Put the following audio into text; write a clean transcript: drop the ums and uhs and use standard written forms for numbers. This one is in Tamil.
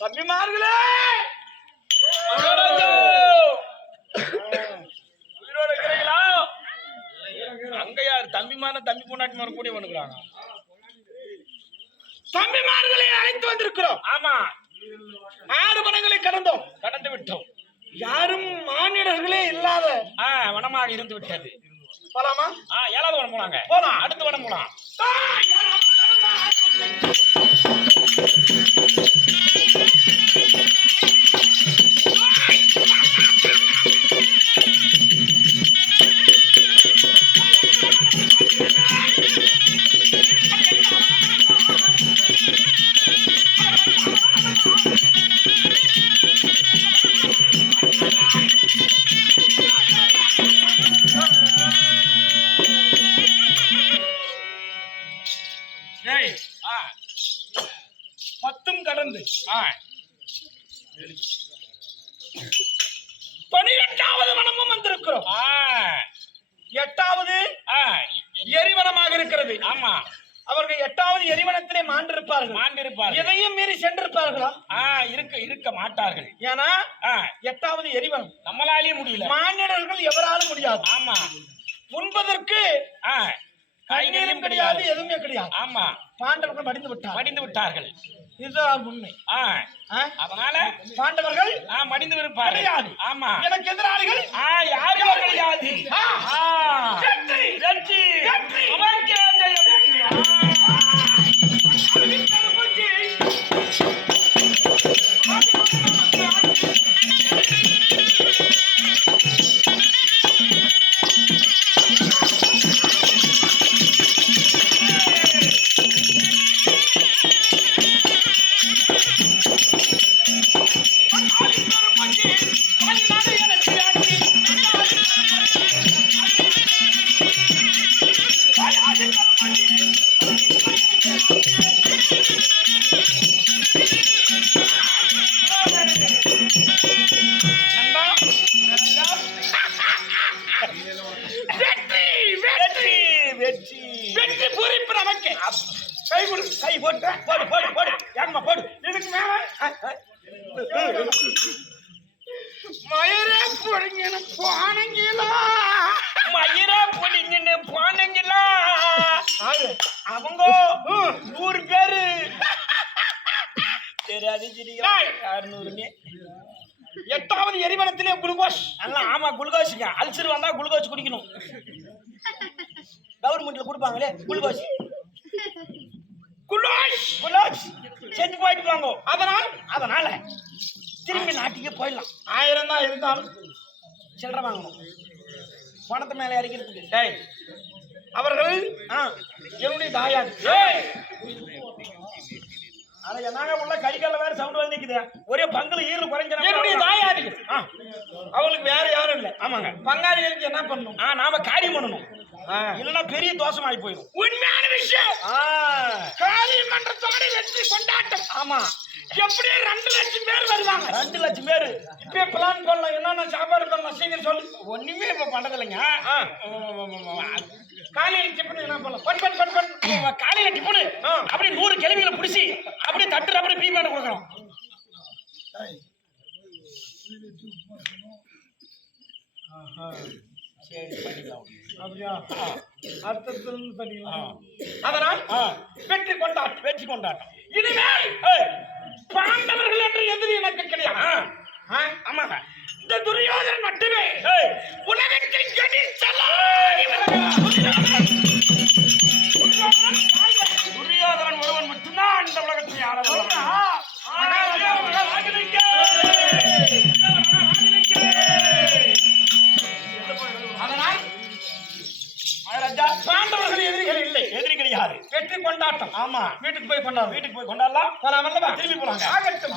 தம்பிமார்களே, உயிரோட இருக்கிறீங்களா? அங்க யார் தம்பிமான தம்பி பொண்டாட்டி மாதிரி கூடி வந்துக்கிறாங்க. தம்பிமார்களை அழைத்து வந்திருக்கிறோம். ஆமா, 6 வனங்களை கடந்து விட்டோம். யாரும் மானிடர்களே இல்லாத வனமாக இருந்து விட்டது. போலாமா? 7வது வனம் போலாங்க. போலாம். அடுத்த வனம் போலாம். பத்தும் கடந்து 18வது வனமும் வந்திருக்கிறோம். 8வது எரிவனமாக இருக்கிறது. ஆமா, அவர்கள் 8வது எரிவனத்திலே மாண்டிருப்பார்கள். எதையும் மீறி சென்றிருப்பார்களா? இருக்க மாட்டார்கள். ஏன்னா 8வது எரிவனம் நம்மளாலே முடியல. மானிடர்கள் எவராலும் முடியாது. ஆமா, உண்பதற்கு கைநீரும் கிடையாது, எதுவுமே கிடையாது. ஆமா, பாண்டவர்கள் மடிந்து விட்டார்கள். இதுதான் உண்மை. அதனால பாண்டவர்கள் மடிந்து விருப்பார்கள். ஆமா, எனக்கு எதிராளிகள் யாரும் கிடையாது. வெற்றி பூரிப்பு நமக்கு. கை போட்டு போடு ஏமா போடு. இதுக்கு மேல மயிரே பொடிங்கன்னு போனீங்களா அவங்க ஊர் பேரு தெரியாது. 8வது எரிவனத்திலே குளுக்கோஸ். ஆமா, குளுக்கோஸுங்க. அல்சர் வந்தா குளுக்கோஸ் குடிக்கணும். கவர்மெண்ட்ல கொடுப்பாங்களே குளுக்கோஸ் செஞ்சு போயிட்டு வாங்க. அதனால திரும்பி நாட்டுக்கே போயிடலாம். 1000 தான் இருந்தாலும் சில்லறை வாங்கணும், பணத்தை மேலே அடிக்கிறதுக்கு. அவர்கள் என்னுடைய தாயார். ஆனா என்னாங்க உள்ள கறிக்கல்ல வேற சவுண்ட் வந்து நிக்குது. ஒரே பங்குல ஈரல் குறைஞ்ச என்னுடைய தாயார். அவங்களுக்கு வேற யாரும் இல்ல. ஆமாங்க, பங்காளிகளுக்கு என்ன பண்ணணும்? நாம காரியம் பண்ணணும், இல்லைன்னா பெரிய தோஷமாயி போயிடும். உண்மையான விஷயம். காரியம் மன்றத்தோட வெற்றி கொண்டாட்டம். ஆமா, எப்படியே 2 லட்சம் பேர் வருவாங்க. 2 லட்சம் பேர். இப்ப பிளான் பண்ணலாம். என்னென்ன சாப்பாடு பண்ணலாம் சீக்கிரம் சொல்லு. ஒண்ணுமே இப்ப பண்றது இல்லைங்க. காலையில டிஃபன் என்ன பண்ணலாம்? காலையில டிஃபனு அப்படியே 100 கிழவிகளை பிடிச்சி அப்படியே தட்டுற அப்படியே பீ பண்ண கொடுக்கணும். சரி பண்ணிக்கலாம். அப்படியா? அர்த்தத்திலிருந்து பண்ணிக்கலாம். அதனால் வெற்றி கொண்டாட்டம். இனிமேல் பாண்டவர்கள் என்று எதிரி எனக்கு கிடையாது. ஆமாங்க. இந்த துரியோதனன் மட்டுமே உலகத்தில் துரியோதனன் ஒருவன் மட்டும்தான் இந்த உலகத்தை ஆள. அதனால் பாண்டவர்கள் எதிரிகள் இல்லை. எதிரிகள் யாரு? வெற்றி கொண்டாட்டம். ஆமா, வீட்டுக்கு போய் கொண்டாடலாம். வீட்டுக்கு போய் கொண்டாடலாம். போலாம். திரும்பி போலாங்க. ஆகட்டும்.